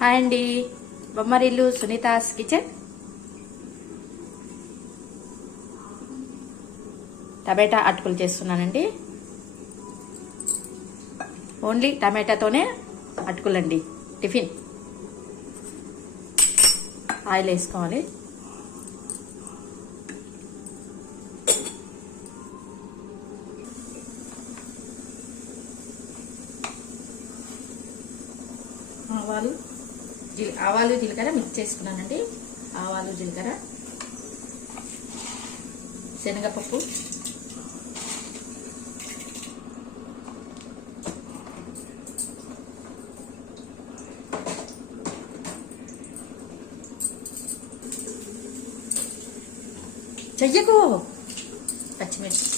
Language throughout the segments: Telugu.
హాయ్ అండి. బొమ్మరిల్లు సునీతాస్ కిచెన్. టమాటా అటుకులు చేస్తున్నానండి. ఓన్లీ టమాటాతోనే అటుకులండి. టిఫిన్. ఆయిల్ వేసుకోవాలి. ఆవాలు. ఆవాలు జీలకర్ర మిక్స్ చేసుకున్నానండి. ఆవాలు జీలకర్ర శనగపప్పు. చెయ్యకు. పచ్చిమిర్చి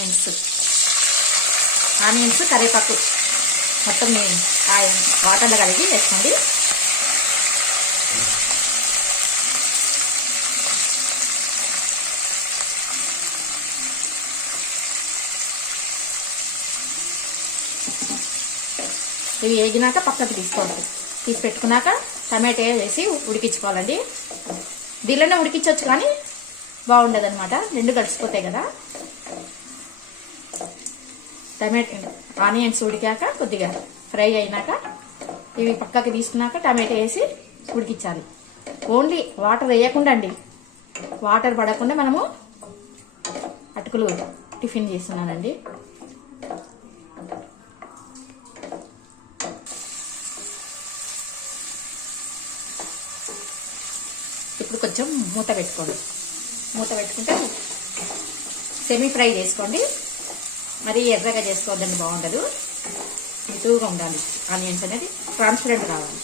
ఆనియన్స్ ఆనియన్స్ కరివేపాకు మొత్తం మీ వాటర్లో కలిగి వేసుకోండి. ఇవి వేగినాక పక్కకు తీసుకోవాలి తీసి పెట్టుకున్నాక టమాటా వేసి ఉడికించుకోవాలండి. దీనిలోనే ఉడికించవచ్చు కానీ బాగుండదు అనమాట రెండు కలిసిపోతాయి కదా. టమాటా ఆనియన్స్ ఉడికాక కొద్దిగా ఫ్రై అయినాక ఇవి పక్కకి తీసుకున్నాక టమాటా వేసి ఉడికించాలి. ఓన్లీ వాటర్ వేయకుండా అండి. వాటర్ పడకుండా మనము అటుకులు టిఫిన్ చేస్తున్నానండి. ఇప్పుడు కొంచెం మూత పెట్టుకోండి. మూత పెట్టుకుంటే సెమీ ఫ్రై చేసుకోండి. మరి ఎర్రగా చేసుకోవద్దండి బాగుండదు. మితువుగా ఉండాలి. ఆనియన్స్ అనేది ట్రాన్స్పరెంట్ కావాలి.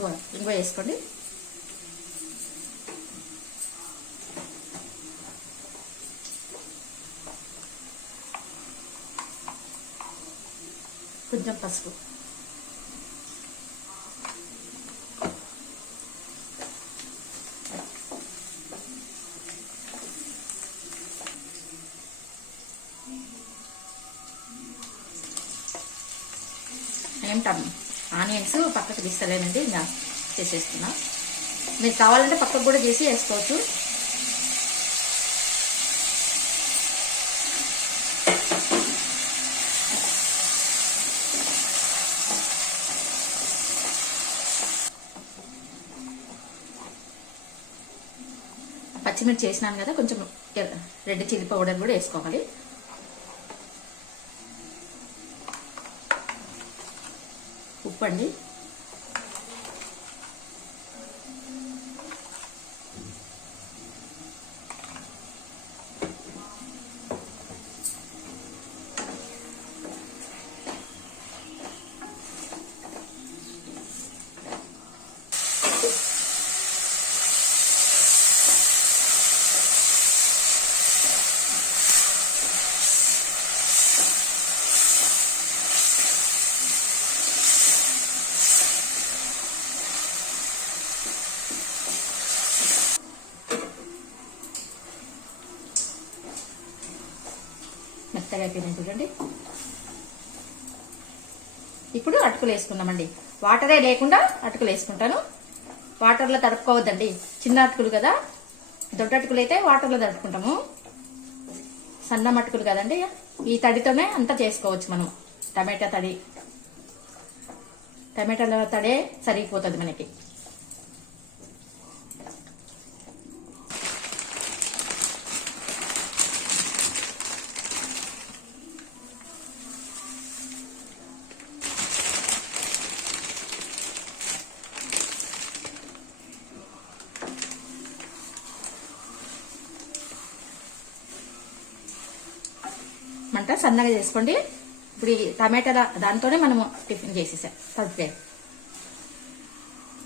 ఇంకో ఇంకో వేసుకోండి. కొంచెం పసుపు. తీస్తలేనండి ఇంకా చేసేస్తున్నా మీరు కావాలంటే పక్కకు కూడా చేసి వేసుకోవచ్చు. పచ్చిమిర్చి చేసినాను కదా కొంచెం రెడ్ చిల్లీ పౌడర్ కూడా వేసుకోవాలి. ఉప్పు అండి మెత్తగా చూడండి. ఇప్పుడు అటుకులు వేసుకుందామండి. వాటరే లేకుండా అటుకులు వేసుకుంటాను. వాటర్లో తడుపుకోవద్దండి. చిన్న అటుకులు కదా? దొడ్డ అటుకులు అయితే వాటర్లో తడుపుకుంటాము. సన్న మటుకులు కదండి? ఈ తడితోనే అంతా చేసుకోవచ్చు మనం. టమాటా తడి. టమాటాల తడే సరిగిపోతుంది మనకి. మంట సన్నగా చేసుకోండి. ఇప్పుడు ఈ టమాటాల దాంతోనే మనము టిఫిన్ చేసేసాం. తడిపే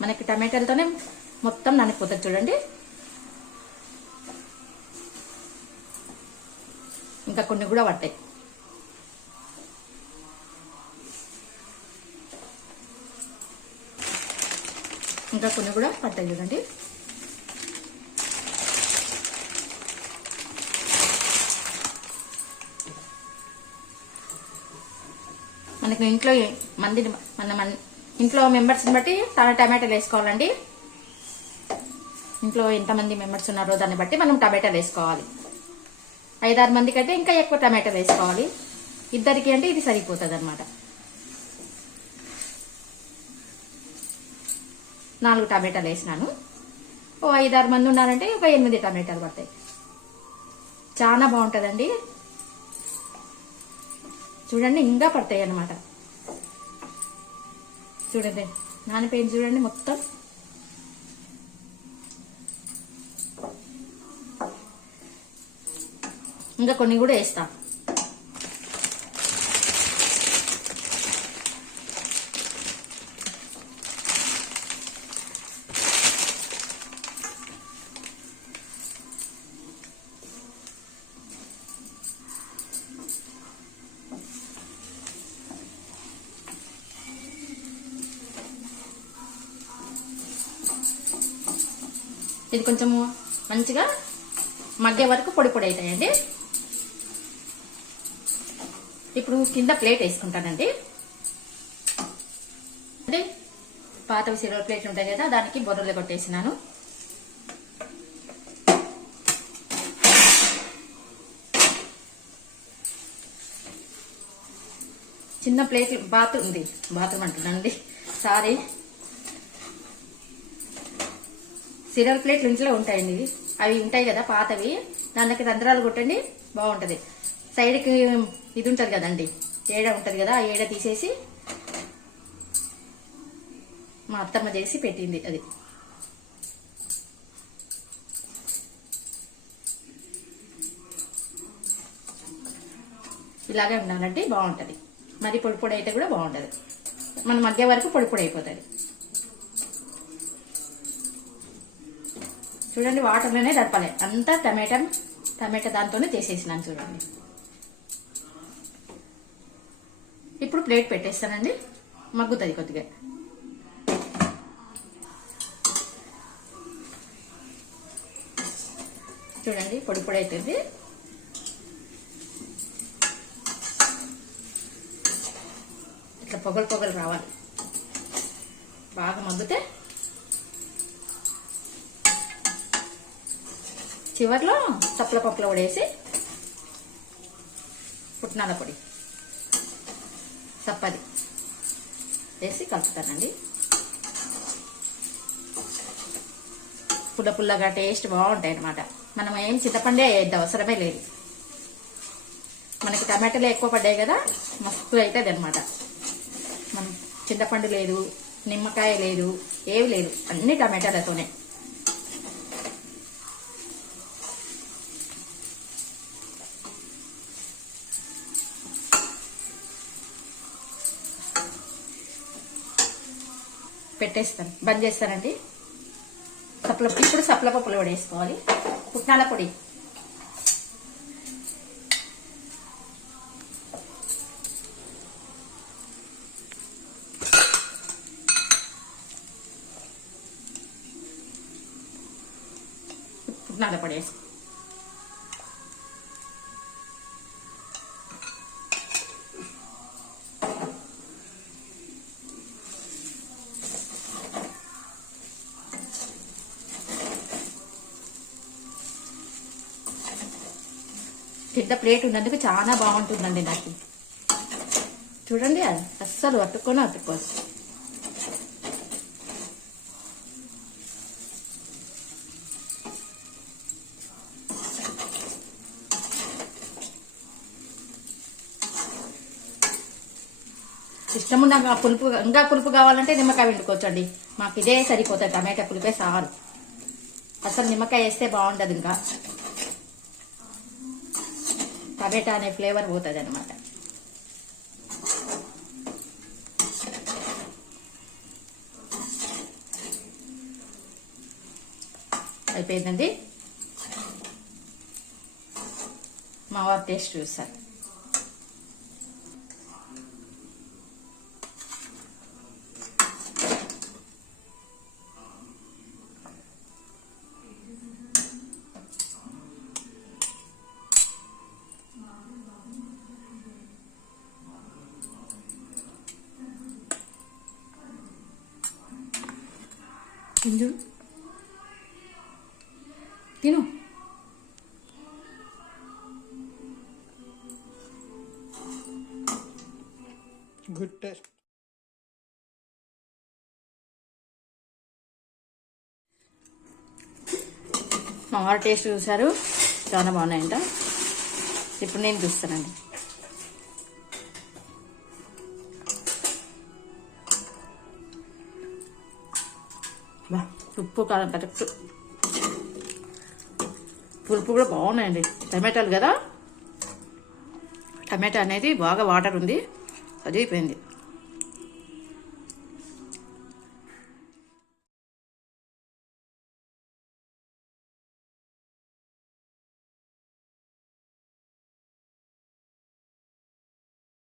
మనకి టమాటాలతోనే మొత్తం నానిపోతుంది చూడండి. ఇంకా కొన్ని కూడా పట్టాయి ఇంకా కొన్ని కూడా పట్టాయి చూడండి. మనకి ఇంట్లో మందిని మన మన ఇంట్లో మెంబర్స్ని బట్టి టమాటాలు వేసుకోవాలండి. ఇంట్లో ఎంతమంది మెంబర్స్ ఉన్నారో దాన్ని బట్టి మనం టమాటాలు వేసుకోవాలి. ఐదారు మందికి అయితే ఇంకా ఎక్కువ టమాటాలు వేసుకోవాలి. ఇద్దరికి అంటే ఇది సరిపోతుంది అనమాట నాలుగు టమాటాలు వేసినాను. ఓ ఐదారు మంది ఉన్నారంటే ఒక ఎనిమిది టమాటాలు పడతాయి. చాలా బాగుంటుందండి. చూడండి ఇంకా పడతాయి అన్నమాట. చూడండి నానిపోయింది చూడండి మొత్తం. ఇంకా కొన్ని కూడా వేస్తాం. ఇది కొంచెము మంచిగా మగ్గే వరకు పొడి పొడి అవుతాయండి. ఇప్పుడు కింద ప్లేట్ వేసుకుంటానండి. అంటే పాత సిల్వర్ ప్లేట్ ఉంటాయి కదా దానికి బొర్రలు కొట్టేసినాను. చిన్న ప్లేట్ బాత్ ఉంది బాత్రూమ్ అంటున్నానండి సారీ. సిరల్ ప్లేట్లు ఇంట్లో ఉంటాయండి. ఇవి అవి ఉంటాయి కదా పాతవి. దానికి రంధ్రాలు కొట్టండి బాగుంటుంది. సైడ్కి ఇది ఉంటుంది కదండి. ఏడ ఉంటుంది కదా ఆ ఏడ తీసేసి మా అత్తమ్మ చేసి పెట్టింది అది. ఇలాగే ఉండాలంటే బాగుంటుంది. మరి పొడి పొడి అయితే కూడా బాగుంటుంది. మన మధ్య వరకు పొడి పొడి అయిపోతుంది. చూడండి వాటర్లోనే దడపాలి అంతా టమాటా టమాటా దాంతోనే చేసేసినాను చూడండి. ఇప్పుడు ప్లేట్ పెట్టేస్తానండి. మగ్గుతుంది కొద్దిగా. చూడండి పొడి పొడి అవుతుంది ఇట్లా పొగలు పొగలు రావాలి. బాగా మగ్గితే చివర్లో తప్పల పప్పులో పడేసి పుట్నాల పొడి. తప్పది వేసి కలుపుతానండి. పుల్ల పుల్లగా టేస్ట్ బాగుంటాయి అనమాట మనం ఏం చింతపండే వేయద్దు అవసరమే లేదు. మనకి టమాటాలు ఎక్కువ పడ్డాయి కదా మస్తు అవుతుంది అనమాట మనం చింతపండు లేదు నిమ్మకాయ లేదు ఏవి లేదు అన్ని టమాటాలతోనే. పెట్టేస్తాను. బంద్ చేస్తానండి. సప్ల ఇప్పుడు సప్ల పప్పులు కూడా వేసుకోవాలి. పుట్నాల పొడి. పుట్నాల పొడి వేసుకో. పెద్ద ప్లేట్ ఉన్నందుకు చాలా బాగుంటుందండి నాకు. చూడండి అది అస్సలు అతుక్కొని అతుక్కోదు. ఇష్టం నాకు ఆ పులుపు ఇంకా పులుపు కావాలంటే నిమ్మకాయ వండుకోవచ్చండి మాకు ఇదే సరిపోతుంది టమాటా పులిపే సారు అసలు నిమ్మకాయ వేస్తే బాగుండదు ఇంకా. టమాటా అనే ఫ్లేవర్ పోతుంది అనమాట అయిపోయిందండి? మా వారు టేస్ట్ చూస్తారు. తిను తిను. గుడ్ టేస్ట్ మా టేస్ట్ చూసారు. చాలా బాగున్నాయంట. ఇప్పుడు నేను చూస్తానండి. ఉప్పు కారం కరెక్ట్. పులుపు కూడా బాగున్నాయండి. టమాటాలు కదా? టమాటా అనేది బాగా వాటర్ ఉంది. అది అయిపోయింది